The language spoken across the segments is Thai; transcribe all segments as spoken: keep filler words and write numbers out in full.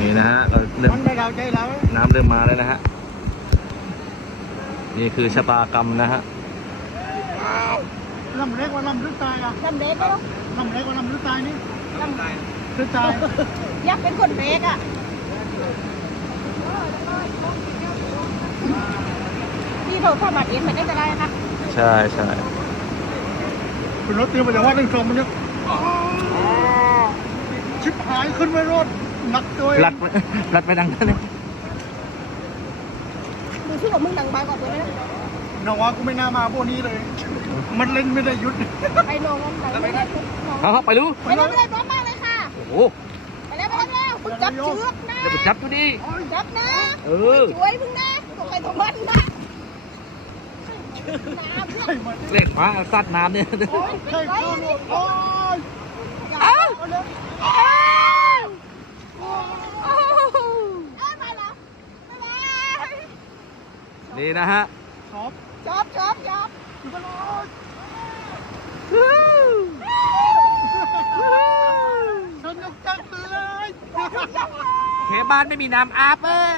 นี่นะฮะเราเริ่มมันไม่เราใจแล้วน้ำเริ่มมาแล้วนะฮะนี่คือชะตากรรมนะฮะลำเล็กว่าลำลึกตายอ่ะลำเล็กก็ลำเล็กว่าลำลึกตายนี่ลำลึกตายอยากเป็นคนเล็กอ่ะที่เราสามารถเอ็นมันได้จะได้นะใช่ใช่เป็นรถเตรียมไปแต่ว่าหนึ่งสองมันยังชิบหายขึ้นไม่รอดหนักตัวรัดไปรัดไปดังนั้นเลยดูที่ของมึงดังใบกว่าตัวนี้น้องว่ากูไม่น่ามาพวกนี้เลย มันเล่นไม่ได้หยุดไอ้น้องมันไปได้เอาครับไปรู้ไปได้ไปได้พร้อมมากเลยค่ะโอ้โหไปแล้วไปแล้วมึงจับเชือกนะเดี๋ยวไปจับดูดิจับนะเออช่วยมึงนะตัวใครตัวมันนะน้ำเนี่ยเล่นมาซัดน้ำเนี่ยโอ้ยใครเข้าโอ้ยโอ้ยเอ้าเอาเลยเอ้าเอ้ามาแล้วมาแล้วนี่นะฮะชอบจอบจอบจอบอยู่กันเลย สนุกจังเลยเคบ้านไม่มีน้ำอาบเออ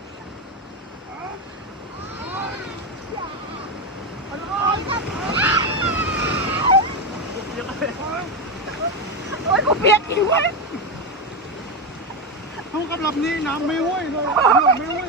โอ้ยกูเปียกอีกเว้ยทุกกำลังนี้น้ำไม่ห้วยเลยไม่ห้วย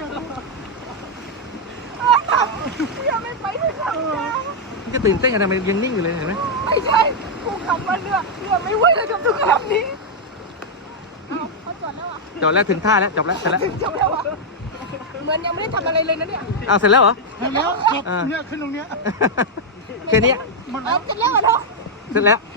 เออทำกูยังไม่ไปไม่ทำนะมันจะตื่นเต้นกันทำไมยังนิ่งอยู่เลยเห็นไหมไม่ใช่กูขับมาเรือเรือไม่ไหวเลยกับทุกคำนี้เอาเขาจอดแล้วอ่ะจบแล้วถึงท่าแล้วจบแล้วเสร็จแล้วถึงจบแล้วอ่ะเหมือนยังไม่ได้ทำอะไรเลยนะเนี่ยเอาเสร็จแล้วเหรอแล้วครับเนี่ยขึ้นตรงเนี้ยแค่นี้มันเอาเสร็จแล้วอ่ะเนาะเสร็จแล้ว